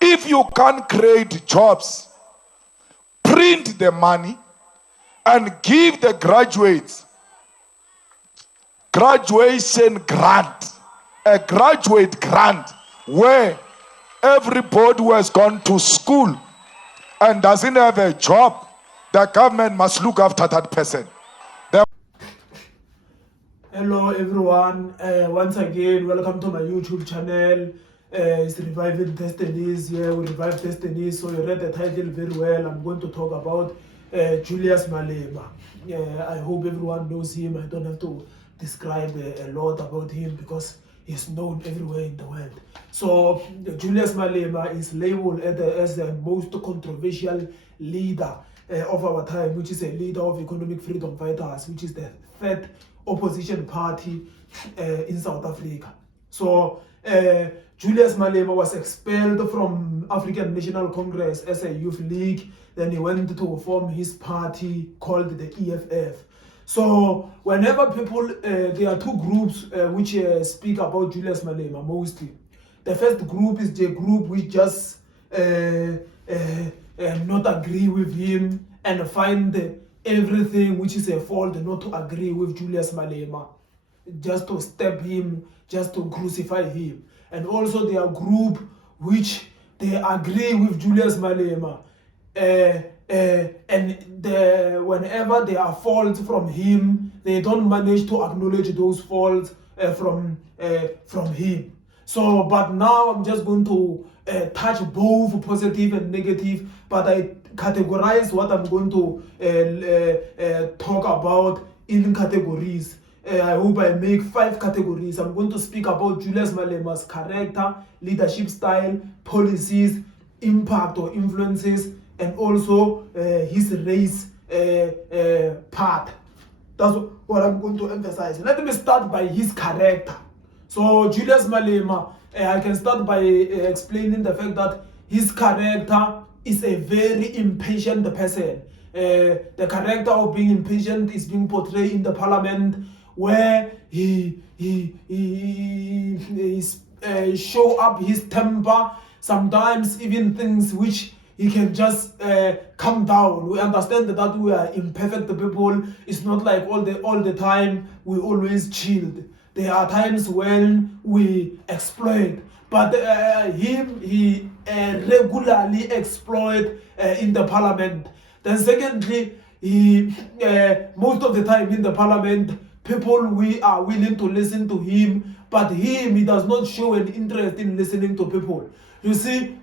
If you can't create jobs, print the money and give the graduates graduation grant, a graduate grant where everybody who has gone to school and doesn't have a job, the government must look after that person. Hello everyone, once again welcome to my YouTube channel. It's Reviving Destinies. Here we revive destinies. So you read the title very well. I'm going to talk about Julius Malema. I hope everyone knows him. I don't have to describe a lot about him because he's known everywhere in the world. So Julius Malema is labeled as the most controversial leader of our time, which is a leader of economic freedom fighters, which is the third opposition party in South Africa. So Julius Malema was expelled from African National Congress as a youth league. Then he went to form his party called the EFF. So whenever people, there are two groups which speak about Julius Malema mostly. The first group is the group which just not agree with him and find everything which is a fault not to agree with Julius Malema, just to stab him, just to crucify him. And also there are group which they agree with Julius Malema, and whenever there are faults from him, they don't manage to acknowledge those faults from him. So, but now I'm just going to touch both positive and negative, but I categorize what I'm going to talk about in categories. I hope I make 5 categories. I'm going to speak about Julius Malema's character, leadership style, policies, impact or influences, and also his race part. That's what I'm going to emphasize. Let me start by his character. So Julius Malema, I can start by explaining the fact that his character is a very impatient person. The character of being impatient is being portrayed in the parliament, where he show up his temper, sometimes even things which he can just calm down. We understand that we are imperfect people. It's not like all the time we always chilled. There are times when we exploit, but he regularly exploit in the parliament. Then secondly, he most of the time in the parliament, people we are willing to listen to him, but he does not show an interest in listening to people. You see,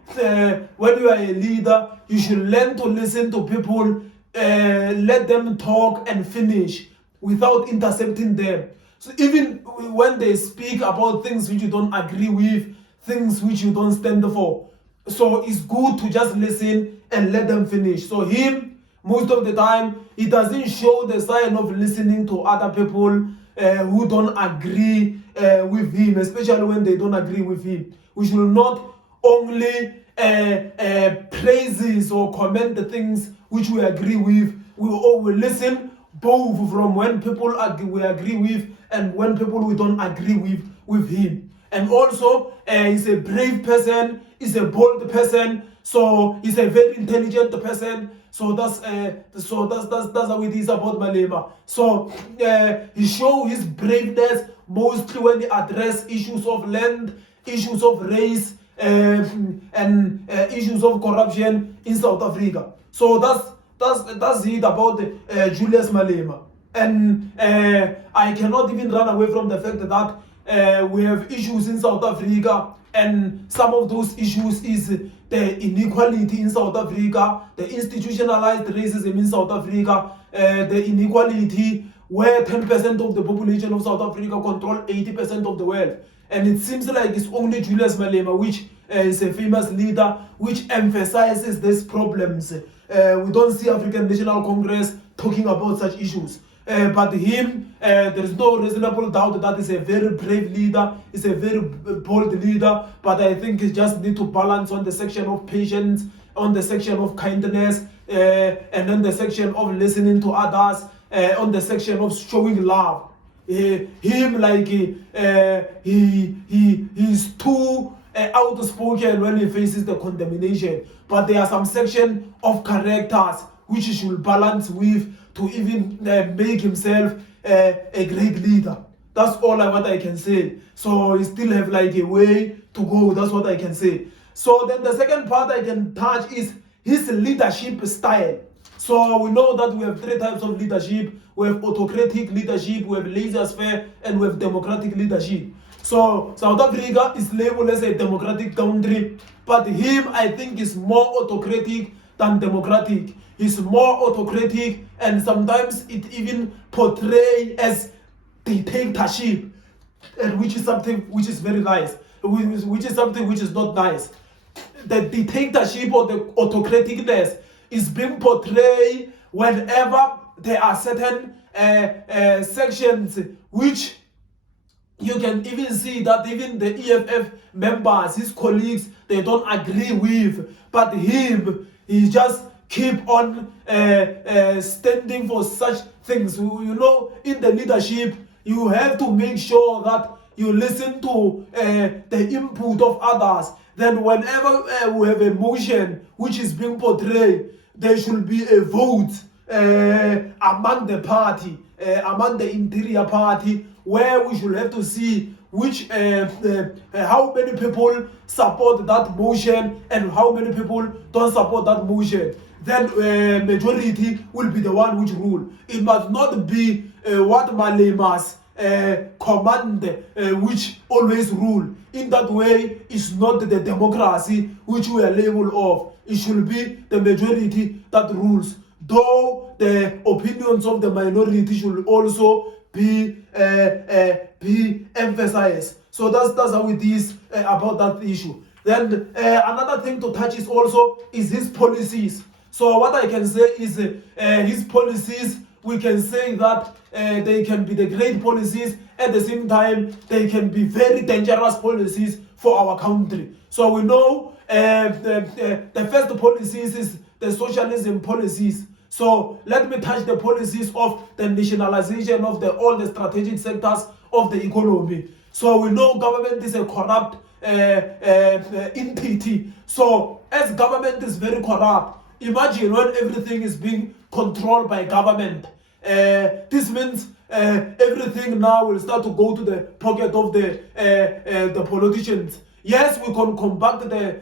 when you are a leader, you should learn to listen to people, let them talk and finish without intercepting them. So even when they speak about things which you don't agree with, things which you don't stand for, so it's good to just listen and let them finish. So him, most of the time, he doesn't show the sign of listening to other people who don't agree with him, especially when they don't agree with him. We should not only praises or comment the things which we agree with. We will listen both from when people we agree with and when people we don't agree with him. And also he's a brave person, he's a bold person, so he's a very intelligent person. So that's how it is about Malema. So he show his braveness mostly when he address issues of land, issues of race, and issues of corruption in South Africa. So that's it about Julius Malema. And I cannot even run away from the fact that we have issues in South Africa, and some of those issues is the inequality in South Africa, the institutionalized racism in South Africa, the inequality where 10% of the population of South Africa control 80% of the world. And it seems like it's only Julius Malema, which is a famous leader, which emphasizes these problems. We don't see African National Congress talking about such issues. But him, there is no reasonable doubt that he's a very brave leader, he's a very bold leader, but I think he just need to balance on the section of patience, on the section of kindness, and then the section of listening to others, on the section of showing love. Him like he's too outspoken when he faces the condemnation, but there are some section of characters which he should balance with to even make himself a great leader. That's all what I can say. So he still have like a way to go. That's what I can say. So then the second part I can touch is his leadership style. So we know that we have three types of leadership. We have autocratic leadership, we have laissez-faire, and we have democratic leadership. So South Africa is labeled as a democratic country, but him, I think, is more autocratic than democratic. He's more autocratic, and sometimes it even portrays as dictatorship, and which is something which is very nice, which is something which is not nice. The dictatorship or the autocraticness is being portrayed whenever there are certain sections which you can even see that even the EFF members, his colleagues, they don't agree with, but him, he just keep on standing for such things. You know, in the leadership, you have to make sure that you listen to the input of others. Then whenever we have a motion which is being portrayed, there should be a vote among the party, among the interior party, where we should have to see which how many people support that motion and how many people don't support that motion. Then majority will be the one which rule. It must not be what Malema's command which always rule. In that way, it's not the democracy which we are labeled of. It should be the majority that rules, though the opinions of the minority should also be emphasized. So that's how it is about that issue. Then another thing to touch is also is his policies. So what I can say is his policies, we can say that they can be the great policies, at the same time they can be very dangerous policies for our country. So we know the first policies is the socialism policies. So let me touch the policies of the nationalization of all the strategic sectors of the economy. So we know government is a corrupt entity. So as government is very corrupt, imagine when everything is being controlled by government. This means everything now will start to go to the pocket of the politicians. Yes, we can combat the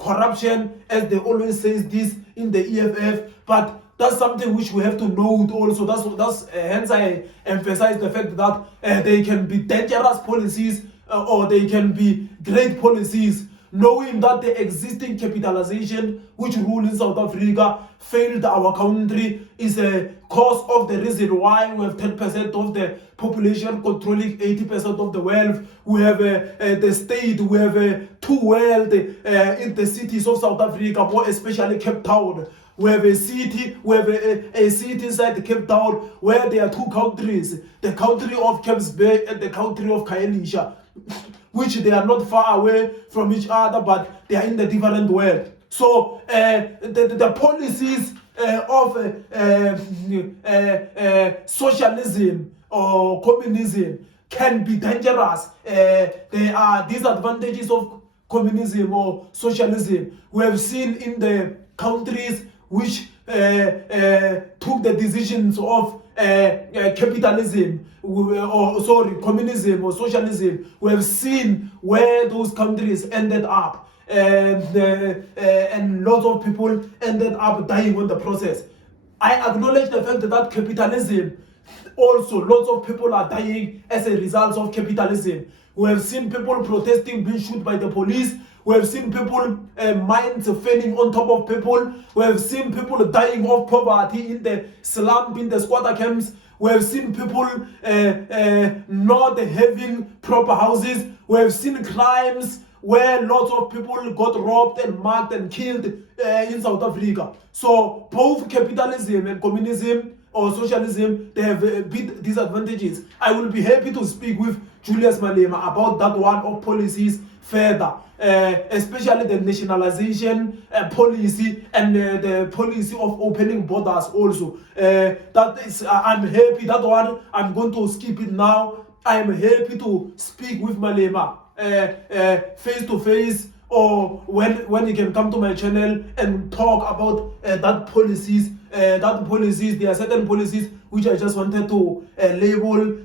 corruption, as they always say this in the EFF, but that's something which we have to note also. That's hence I emphasize the fact that they can be dangerous policies or they can be great policies, knowing that the existing capitalization which rule in South Africa failed our country is a cause of the reason why we have 10% of the population controlling 80% of the wealth. We have the state, we have too wealth in the cities of South Africa, more especially Cape Town. We have a city, a city inside Cape Town where there are two countries, the country of Camps Bay and the country of Khayelitsha, which they are not far away from each other, but they are in the different world. So the policies of socialism or communism can be dangerous. There are disadvantages of communism or socialism. We have seen in the countries which took the decisions of capitalism, communism or socialism. We have seen where those countries ended up, and lots of people ended up dying on the process. I acknowledge the fact that capitalism, also lots of people are dying as a result of capitalism. We have seen people protesting being shot by the police. We have seen people, mines falling on top of people. We have seen people dying of poverty in the slum, in the squatter camps. We have seen people not having proper houses. We have seen crimes where lots of people got robbed and mugged and killed in South Africa. So both capitalism and communism or socialism, they have big disadvantages. I will be happy to speak with Julius Malema about that one of policies further, especially the nationalization policy and the policy of opening borders also. That is, I'm happy, that one, I'm going to skip it now. I'm happy to speak with Malema face to face, or when he can come to my channel and talk about that policies. There are certain policies which I just wanted to label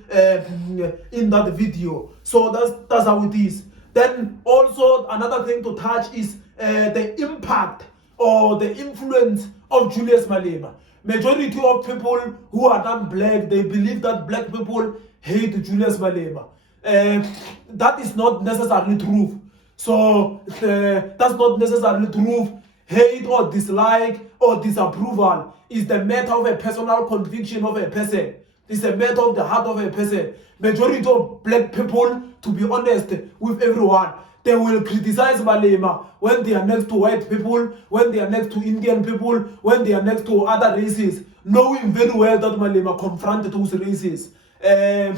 in that video. So that's how it is. Then also another thing to touch is the impact or the influence of Julius Malema. Majority of people who are non-black, they believe that black people hate Julius Malema. That is not necessarily true. So that's not necessarily true. Hate or dislike or disapproval is the matter of a personal conviction of a person. It's a matter of the heart of a person. Majority of black people, to be honest with everyone, they will criticize Malema when they are next to white people, when they are next to Indian people, when they are next to other races, knowing very well that Malema confronted those races. I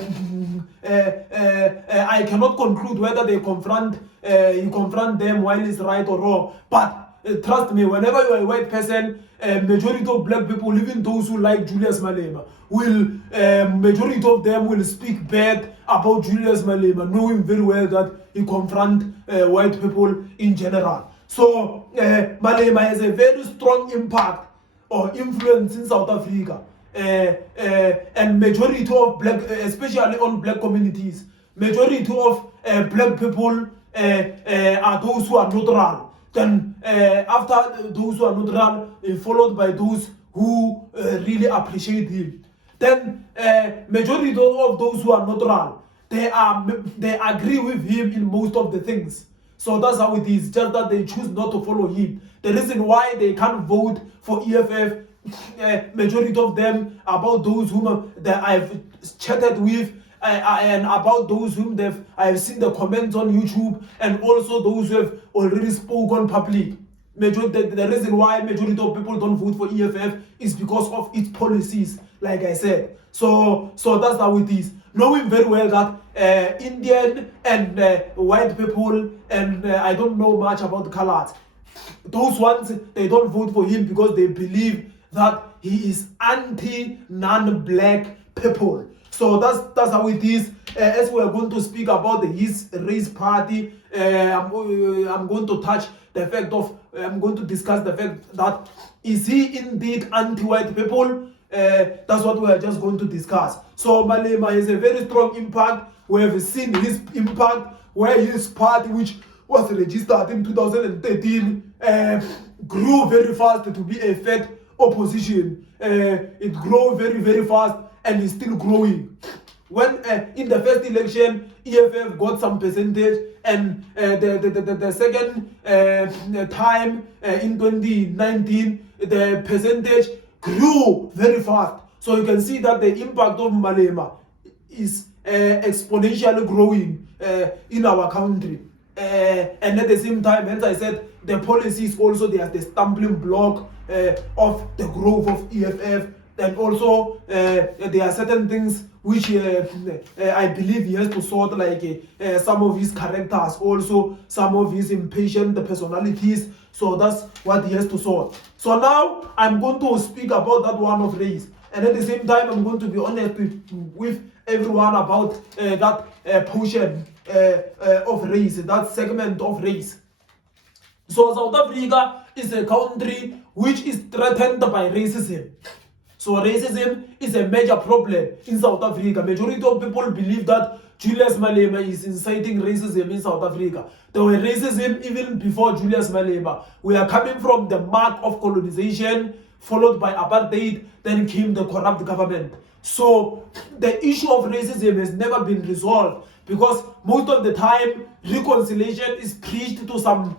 cannot conclude whether they confront them while it's right or wrong, but trust me, whenever you are a white person, majority of black people, even those who like Julius Malema, majority of them will speak bad about Julius Malema, knowing very well that he confront white people in general. So Malema has a very strong impact or influence in South Africa, and majority of black, especially on black communities, majority of black people are those who are neutral. Then after those who are neutral, followed by those who really appreciate him. Then majority of those who are neutral, they agree with him in most of the things. So that's how it is, just that they choose not to follow him. The reason why they can't vote for EFF, majority of them, about those whom that I've chatted with, and about those whom I have seen the comments on YouTube, and also those who have already spoken public. The reason why majority of people don't vote for EFF is because of its policies, like I said. So that's how it is. Knowing very well that Indian and white people, and I don't know much about colors, those ones, they don't vote for him because they believe that he is anti-non-black people. So that's how it is. As we are going to speak about his race party, I'm going to touch the fact of, I'm going to discuss the fact that is he indeed anti-white people? That's what we are just going to discuss. So Malema has a very strong impact. We have seen his impact where his party, which was registered in 2013, grew very fast to be a fat opposition. It grew very, very fast and is still growing. When in the first election, EFF got some percentage, and the second time in 2019, the percentage grew very fast. So you can see that the impact of Malema is exponentially growing in our country. And at the same time, as I said, the policies also, they are the stumbling block of the growth of EFF. And also there are certain things which I believe he has to sort, like some of his characters, also some of his impatient personalities. So that's what he has to sort. So now I'm going to speak about that one of race, and at the same time I'm going to be honest with everyone about that portion of race, that segment of race. So South Africa is a country which is threatened by racism. So racism is a major problem in South Africa. Majority of people believe that Julius Malema is inciting racism in South Africa. There was racism even before Julius Malema. We are coming from the mark of colonization, followed by apartheid, then came the corrupt government. So the issue of racism has never been resolved, because most of the time reconciliation is preached to some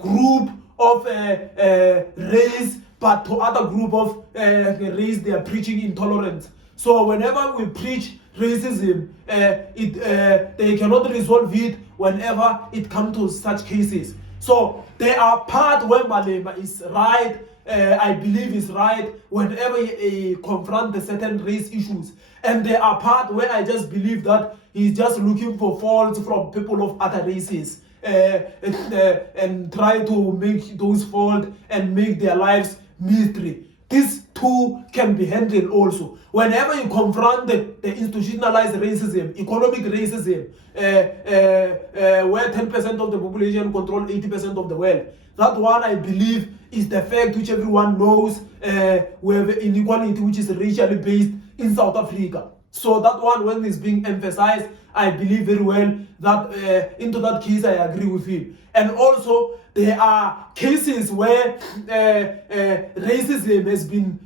group of race, but to other group of race, they are preaching intolerance. So whenever we preach racism, they cannot resolve it whenever it comes to such cases. So there are parts where Malema is right, I believe is right, whenever he confronts the certain race issues. And there are parts where I just believe that he's just looking for faults from people of other races, and try to make those faults and make their lives mystery. This two can be handled also. Whenever you confront the institutionalized racism, economic racism, where 10% of the population control 80% of the wealth, that one I believe is the fact which everyone knows. We have inequality which is racially based in South Africa. So that one, when it's being emphasized, I believe very well that into that case I agree with him. And also there are cases where racism has been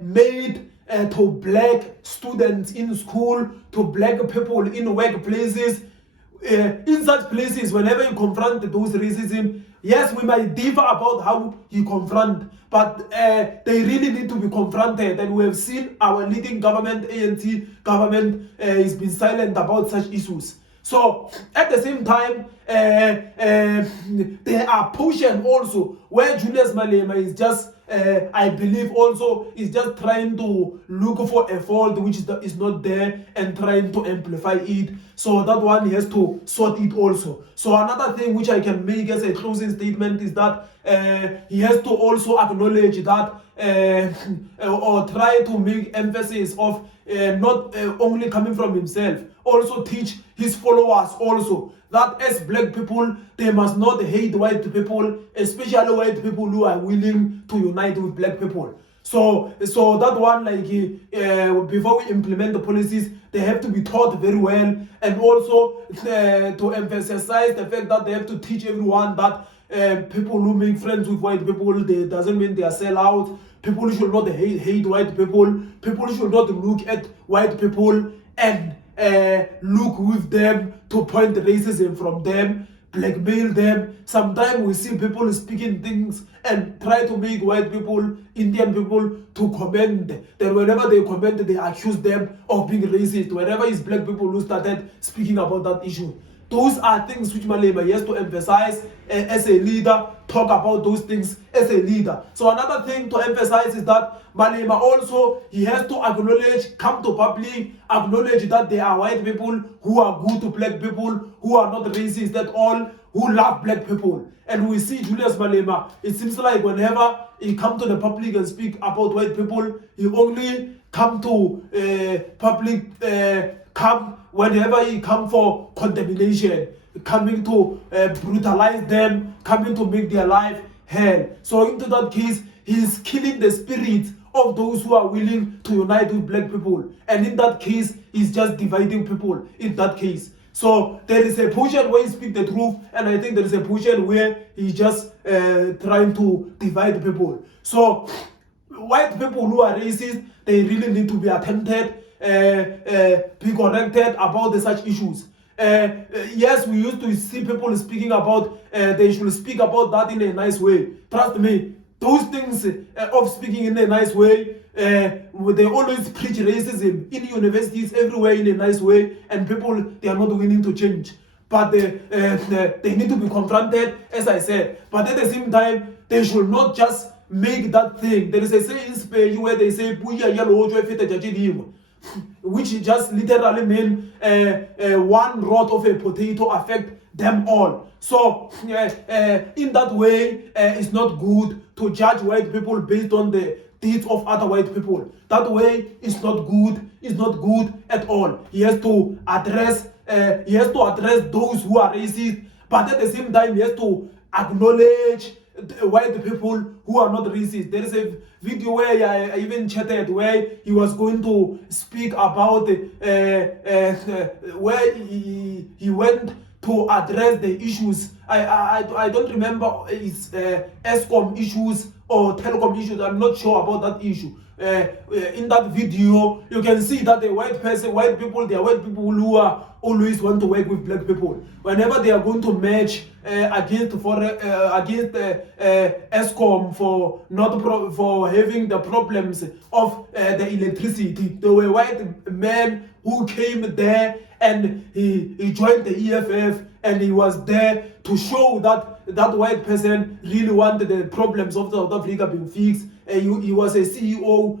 made to black students in school, to black people in workplaces. In such places, whenever you confront those racism, yes, we might differ about how you confront, but they really need to be confronted. And we have seen our leading government, ANC government, has been silent about such issues. So at the same time, there are portions also where Julius Malema is just, I believe also, is just trying to look for a fault which is not there and trying to amplify it. So that one, he has to sort it also. So another thing which I can make as a closing statement is that he has to also acknowledge that or try to make emphasis of not only coming from himself, also teach his followers also that as black people, they must not hate white people, especially white people who are willing to unite with black people. So that one, like before we implement the policies, they have to be taught very well, and also to emphasize the fact that they have to teach everyone that people who make friends with white people, they doesn't mean they are sellouts. People should not hate white people. People should not look at white people and look with them to point racism from them, blackmail them. Sometimes we see people speaking things and try to make white people, Indian people, to comment. Then whenever they comment, they accuse them of being racist. Whenever it's black people who started speaking about that issue. Those are things which Malema has to emphasize as a leader, talk about those things as a leader. So another thing to emphasize is that Malema also, he has to acknowledge, come to public, acknowledge that there are white people who are good to black people, who are not racist at all, who love black people. And we see Julius Malema, it seems like whenever he come to the public and speak about white people, he only come to public whenever he come for contamination, coming to brutalize them, coming to make their life hell. So into that case, he is killing the spirit of those who are willing to unite with black people. And in that case, he's just dividing people in that case. So there is a portion where he speaks the truth, and I think there is a portion where he's just trying to divide people. So white people who are racist, they really need to be attempted, be corrected about such issues. Yes, we used to see people speaking about, they should speak about that in a nice way. Trust me, those things of speaking in a nice way, they always preach racism in universities everywhere in a nice way, and people, they are not willing to change. But they need to be confronted, as I said. But at the same time, they should not just make that thing. There is a saying in Spain where they say, which just literally means one rod of a potato affect them all. So in that way, it's not good to judge white people based on the deeds of other white people. That way is not good. It's not good at all. He has to address those who are racist, but at the same time he has to acknowledge white people who are not racist. There is a video where I even chatted where he was going to speak about where he went to address the issues. I don't remember it's ESCOM issues or telecom issues. I'm not sure about that issue. In that video, you can see that the white people, they are white people who are always want to work with black people. Whenever they are going to match against ESCOM for having the problems of the electricity, there were white men who came there and he joined the EFF, and he was there to show that white person really wanted the problems of South Africa being fixed, he was a CEO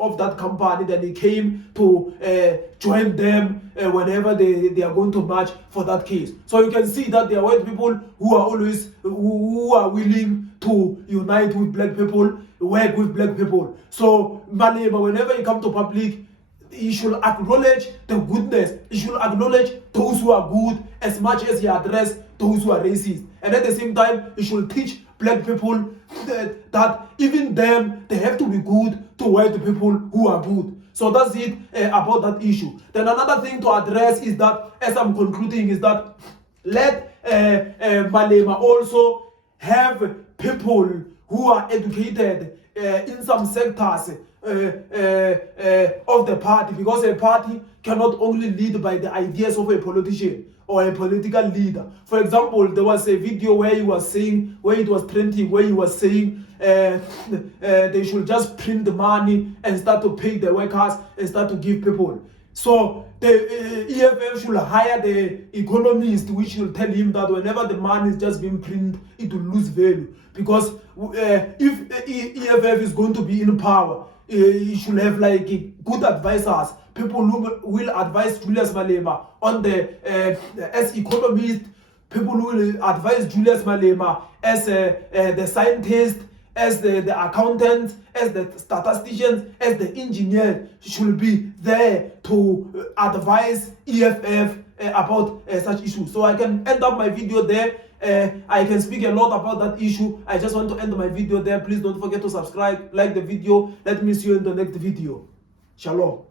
of that company. Then he came to join them whenever they are going to march for that case. So you can see that there are white people who are always who are willing to unite with black people, work with black people. So Malema, whenever he come to public, he should acknowledge the goodness. He should acknowledge those who are good as much as he address those who are racist. And at the same time, he should teach black people that even them, they have to be good to white people who are good. So that's it about that issue. Then another thing to address is that, as I'm concluding, is that let Malema also have people who are educated in some sectors of the party, because a party cannot only lead by the ideas of a politician or a political leader. For example, there was a video where he was saying, where it was trending, where he was saying they should just print the money and start to pay the workers and start to give people. So the EFF should hire the economist, which will tell him that whenever the money is just being printed, it will lose value. Because if EFF is going to be in power, he should have like good advisors, people who will advise Julius Malema on as economist, people who will advise Julius Malema as the scientist, as the accountant, as the statisticians, as the engineer, should be there to advise EFF about such issues. So I can end up my video there. I can speak a lot about that issue. I just want to end my video there. Please don't forget to subscribe, like the video. Let me see you in the next video. Shalom.